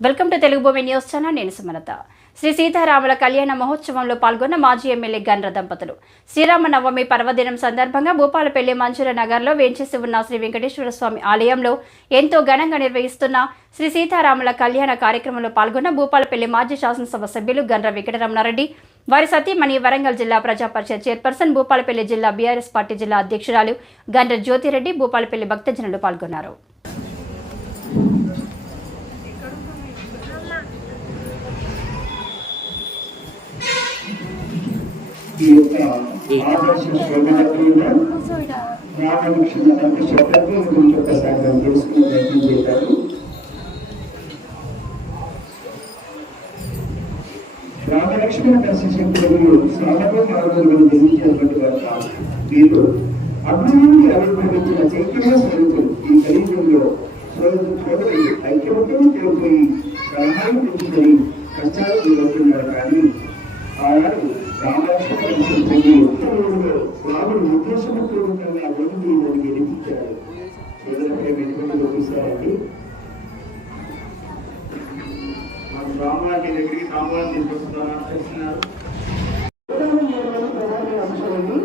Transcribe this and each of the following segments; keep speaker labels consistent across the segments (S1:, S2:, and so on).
S1: Welcome to Telugu భూమి news channel నేను సుమనత శ్రీ సీతారాముల కళ్యాణ మహోత్సవంలో పాల్గొన్న మాజీ ఎమ్మెల్యే గన్ర దంపతులు. శ్రీరామనవమి పర్వదినం సందర్భంగా భూపాలపల్లి మంజుల నగర్లో వేంచేసి ఉన్న శ్రీ వెంకటేశ్వర స్వామి ఆలయంలో ఎంతో ఘనంగా నిర్వహిస్తున్న శ్రీ సీతారాముల కళ్యాణ కార్యక్రమంలో పాల్గొన్న భూపాలపల్లి మాజీ శాసనసభ సభ్యులు గన్ర వెంకటరమణారెడ్డి వారి సతీమణి వరంగల్ జిల్లా ప్రజా పరిషత్ చైర్పర్సన్ భూపాలపల్లి జిల్లా బీఆర్ఎస్ పార్టీ జిల్లా అధ్యక్షురాలు గండ్ర జ్యోతిరెడ్డి భూపాలపల్లి భక్తజనులు పాల్గొన్నారు.
S2: ఈ రామలక్ష్మణ మార్గంలో జన్మించినటువంటి వారు వీరు అగ్ని నుండి చైతన్య స్వరూపులు ఈ కలియుగంలో సోదరులు ఐక్యమత్యం తెలుపుకొని పెంచుకొని కష్టాలు ఎదుర్కొన్నారు. కానీ ఆనాడు రామలక్ష్మణ ఉత్తరంలో రాముడు ఉద్దేశపూర్వకంగా అభివృద్ధి మనకి ఎదిగించారు సోదరులపై వెనుకలు చూపిస్తారండి
S3: రామాకి దగ్గరికి సాంబార్ తీసుకొస్తున్నారని చేస్తున్నారు
S2: కళ్యాణం చేయడం ప్రధాన అంశమండి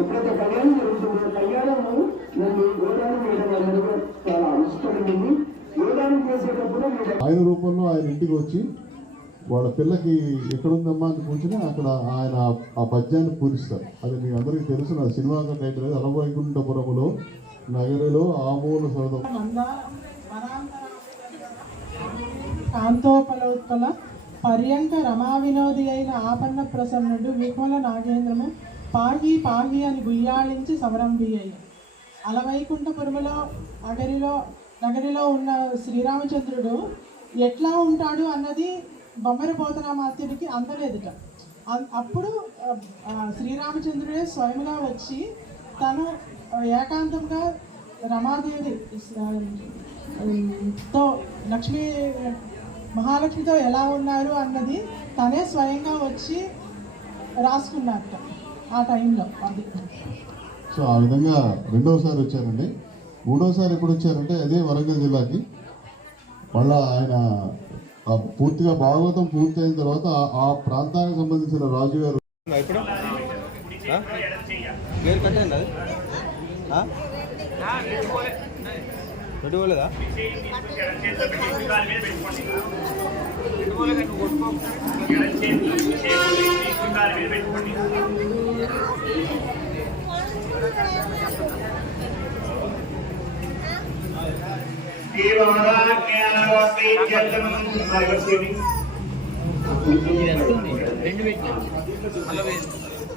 S2: ఎప్పుడైతే కళ్యాణం జరుగుతుందో కళ్యాణము నన్ను గోదానం చేయడం అనేది కూడా చాలా ఇష్టమైంది గోదానం చేసేటప్పుడు మీరు
S4: ఆయన రూపంలో ఆయన ఇంటికి వచ్చి వాళ్ళ పిల్లకి ఎక్కడుందమ్మా అని కూర్చుని అక్కడ ఆయన ఆ పద్యాన్ని పూరిస్తారు అది మీ అందరికీ తెలుసు. నా సినిమా టైటిల్ అలవైకుంఠపురములో నగరిలో ఆమూల సరదం
S5: కాంతోపలోత్పల పర్యంక రమా వినోది అయిన ఆపన్న ప్రసన్నుడు విహుల నాగేంద్రము పాగి పాగి అని గుయ్యాళించి సమరంభియ్య అలవైకుంఠపురములో నగరిలో నగరిలో ఉన్న శ్రీరామచంద్రుడు ఎట్లా ఉంటాడు అన్నది బొమ్మర పోతరామాత్యుడికి అందలేదుట. అప్పుడు శ్రీరామచంద్రుడే స్వయంగా వచ్చి తను ఏకాంతంగా రమాదేవి తో లక్ష్మీ మహాలక్ష్మితో ఎలా ఉన్నారు అన్నది తనే స్వయంగా వచ్చి రాసుకున్నట్ట ఆ టైంలో అది.
S4: సో ఆ విధంగా రెండవసారి వచ్చారండి. మూడోసారి ఎప్పుడు వచ్చారంటే అదే వరంగల్ జిల్లాకి. మళ్ళా ఆయన ఆ పూర్తిగా భాగవతం పూర్తయిన తర్వాత ఆ- ఆ ప్రాంతానికి సంబంధించిన రాజు గారు
S6: ఇప్పుడు? పేరు కట్టండి అది పెట్టుకోలేదా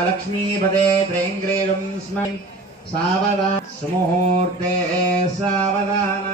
S7: లక్ష్మీపదే త్రైంగ్రీరం స్మై సావదా సుముహూర్తే సావధాన